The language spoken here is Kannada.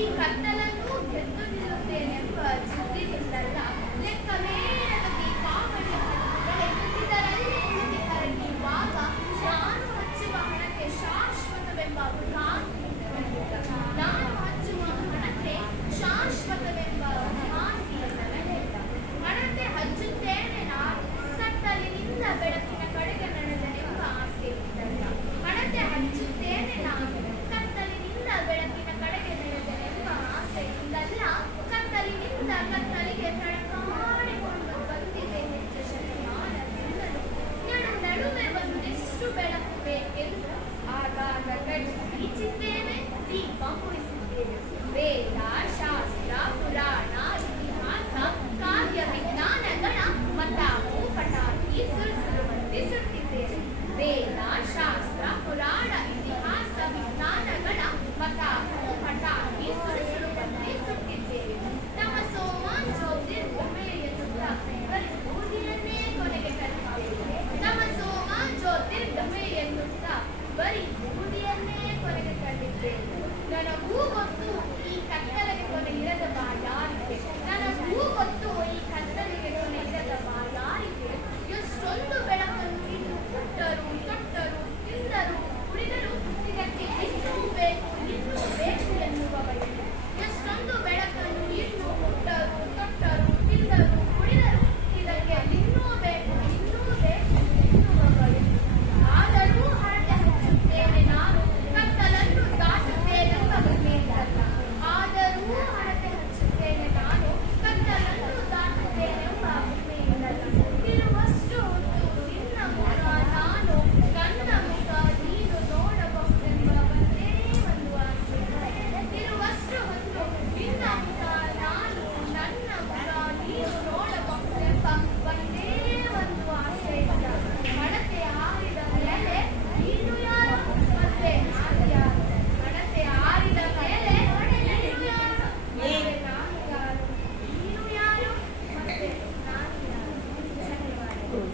ಈ ಕತ್ತಲನ್ನು ಗೆದ್ದು ನಿಲ್ಲುತ್ತೇನೆಂಬ ಜಿದ್ದಿನಿಂದಲ್ಲ, ಲೆಕ್ಕವೇರದ ದೀಪಾವಳಿ ಇದರಲ್ಲಿ ಹರಗಿರುವಾಗ ನಾನು ಹಚ್ಚುವ ಹಣಕ್ಕೆ ಶಾಶ್ವತವೆಂಬ ಭ್ರಾಂತಿ ನನಗಿಲ್ಲ. ನಾನು ಹಚ್ಚುವ ಹಣಕ್ಕೆ ಶಾಶ್ವತವೆಂಬ ಭ್ರಾಂತಿ ನನಗಿಲ್ಲ. ಹಣತೆ ಹಚ್ಚುತ್ತೇನೆ ನಾನು, ಕತ್ತಲಿನಿಂದ ಬೆಳಕಿನ ಕಡೆಗೆ ನಡೆದನೆಂಬ ಆಸೆ ಇದ್ದಲ್ಲ. ಹಣತೆ ಹಚ್ಚುತ್ತೇನೆ ನಾನು, ಕತ್ತಲಿನಿಂದ ಬೆಳಕಿನ ಕಡೆಗೆ ನಡೆದನೆಂಬ ಆಸೆಯಿಂದಲ್ಲ. ಕತ್ತಲಿನಿಂದ ಕತ್ತಲಿಗೆ ತಡಕಾಡಿಕೊಂಡು ಬಂದಿದೆ ಹೆಚ್ಚು ಶತಮಾನದಿಂದಲೂ. ನಡುವೆ ಒಂದಿಷ್ಟು ಬೆಳಕು ಬೇಕೆಂದು ಆಗಾಗ ಈಚಿದ್ದೇವೆ, ದೀಪ ಮುಡಿಸಿದ್ದೇವೆ. ವೇದ, ಶಾಸ್ತ್ರ, ಪುರಾಣ, ಇತಿಹಾಸ, ಕಾವ್ಯ ವಿಜ್ಞಾನಗಳ ಮತಾವು ಪಟಾಕಿ ಸುರಿಸುವಂತೆ ಸುಟ್ಟಿದ್ದೇವೆ. ವೇದ, ಶಾಸ್ತ್ರ, ಪುರಾಣ, ಇತಿಹಾಸ, ವಿಜ್ಞಾನಗಳ ಮತಾವು ಪಟಾಕಿ ಸುರಿಸುವಂತೆ ಸುಟ್ಟಿದ್ದೇವೆ. ನಮ್ಮ ಸೋಮ ಜ್ಯೋತಿರ್ಗಮಯ ಎನ್ನುತ್ತಾ ಬರೀ ಬೂದಿಯನ್ನೇ ಕೊನೆಗೆ ತರುತ್ತೇವೆ. ನಮ್ಮ ಸೋಮ ಜ್ಯೋತಿರ್ಗಮಯ ಎನ್ನುತ್ತಾ ಬರೀ ಬೂದಿಯನ್ನೇ ಕೊನೆಗೆ ತರುತ್ತೇವೆ. ನನಗೂ ಗೊತ್ತು ಈ ಕತ್ತಲೆಗೆ ಕೊನೆ ಇರದ ಬಾಯಾರಿಕೆ. ನನಗೂ ಗೊತ್ತು ಈ ಕತ್ತಲೆಗೆ ಕೊನೆ ಇರದ ಬಾಯಾರಿಕೆ. ಎಷ್ಟೊಂದು ಬೆಳಕನ್ನು ಇನ್ನು ಕೊಟ್ಟರು, ತೊಟ್ಟರು, ತಿಂದರು, ಕುಡಿದರು, ಇದಕ್ಕೆ ಇನ್ನೂ ಬೇಕು ಎನ್ನುವ ಬಯಕೆ. ಎಷ್ಟೊಂದು ಬೆಳಕನ್ನು ಇನ್ನು ಕೊಟ್ಟರು, ತೊಟ್ಟರು, ತಿಂದರು, ಕುಡಿದರು, ಇದಕ್ಕೆ ಇನ್ನೂ ಬೇಕು ಎನ್ನುವ ಬಯಕೆ. ಆದರೂ ಹರಟೆ ಹಚ್ಚುತ್ತೇನೆ ನಾನು, ಕತ್ತಲನ್ನು ದಾಟುತ್ತೇನೆಂಬ ಭ್ರಮೆಯಿಂದಲ್ಲ. ಆದರೂ ಹರಟೆ ಹಚ್ಚುತ್ತೇನೆ ನಾನು, ಕತ್ತಲನ್ನು ದಾಟುತ್ತೇನೆಂಬ ಭ್ರಮೆಯಿಂದಲ್ಲ. ಇರುವಷ್ಟು ಹೊತ್ತು ನಿನ್ನ ಮುಖ ನಾನು, ನನ್ನ ಮುಖ ನೀನು ನೋಡಬಹುದೆಂಬ ಒಂದೇ ಒಂದು ಆಸೆ. ಇರುವಷ್ಟು ಹೊತ್ತು ನಿನ್ನ ಮುಖ ನಾನು, ನನ್ನ ಮುಖ ನೀನು ನೋಡಬಹುದೆಂಬ ಒಂದೇ ಒಂದು ಆಸೆಯಿಂದ ಹಣತೆ ಆರಿದ ಮೇಲೆ ನೀನು ಯಾರು ಮತ್ತೆ ನಾನು ಯಾರು? ಹಣತೆ ಆರಿದ ಮೇಲೆ ನೀನು ಯಾರು ಮತ್ತೆ ನಾನು ಯಾರು? ನೀನು ಯಾರು ಮತ್ತೆ ನಾನು ಯಾರು? ಧನ್ಯವಾದಗಳು.